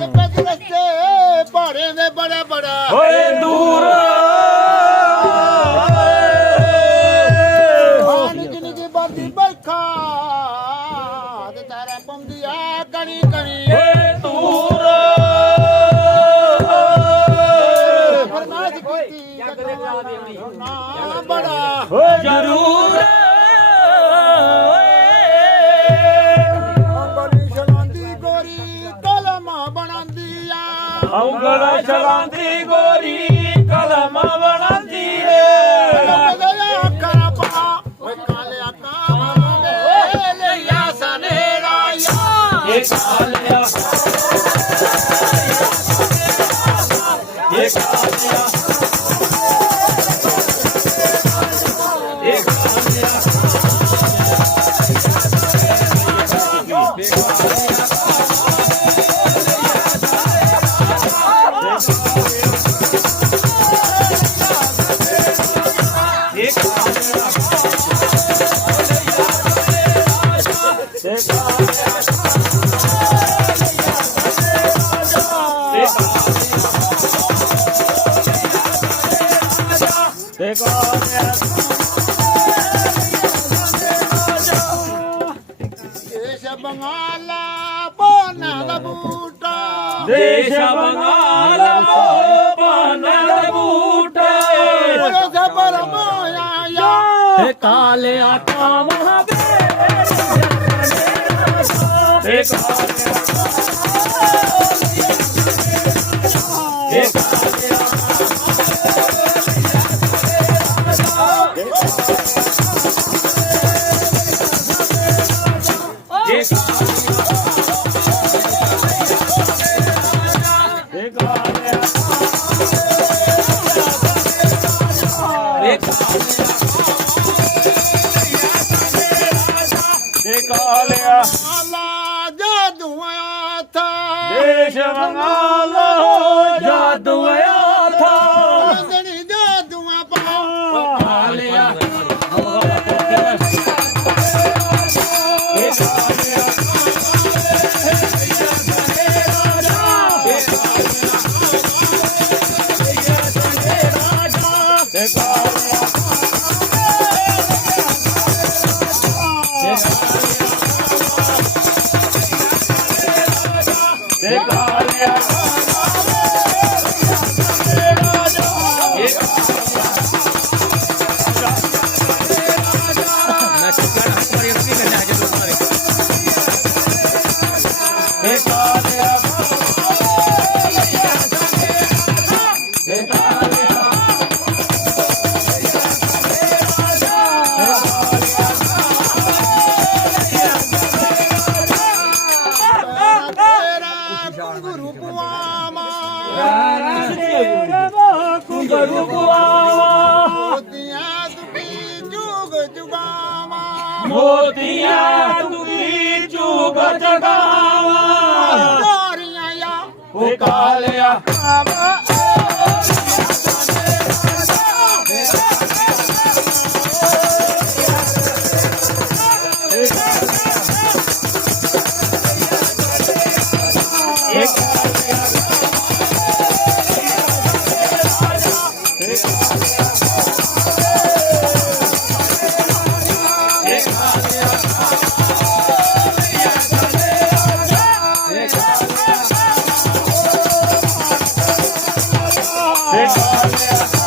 जगत रस्ते पहाड़े दे बड़ा बड़ा होए दूर निकी निकी बाती बैठा ते तारा पौंदिया कणी कणी होए दूर फरमाइश कीती ना बड़ा जरूर ਉਂਗਲ ਚਲਾਂਦੀ ਗੋਰੀ ਕਲਮ ਬਣਾਂਦੀ ਏ ਅੱਖਾਂ ਪਾ ਓਏ ਕਾਲਿਆ ਕਾਵਾਂਗੇ ਲਿਆ ਸਨੇੜਾ ਇਹ ਕਾਲਿਆ ਇਹ ਕਾਲਿਆ ਇਹ ਕਾਲਿਆ देश बंगाला पाना दा बूटा देश बंगाल पाना दा बूटा ओए जबर माया या हे काले आटा महाबे हे काले आला जादू आया था देश बंगाल जादू आया था रंगनी जादू पा कालिया गुरु पुआमा कुंगरू मोतियां दुखी जुग जुगामा मोतियां दुखी चूक जगावा गोरियां या ओ कालिया Yeah.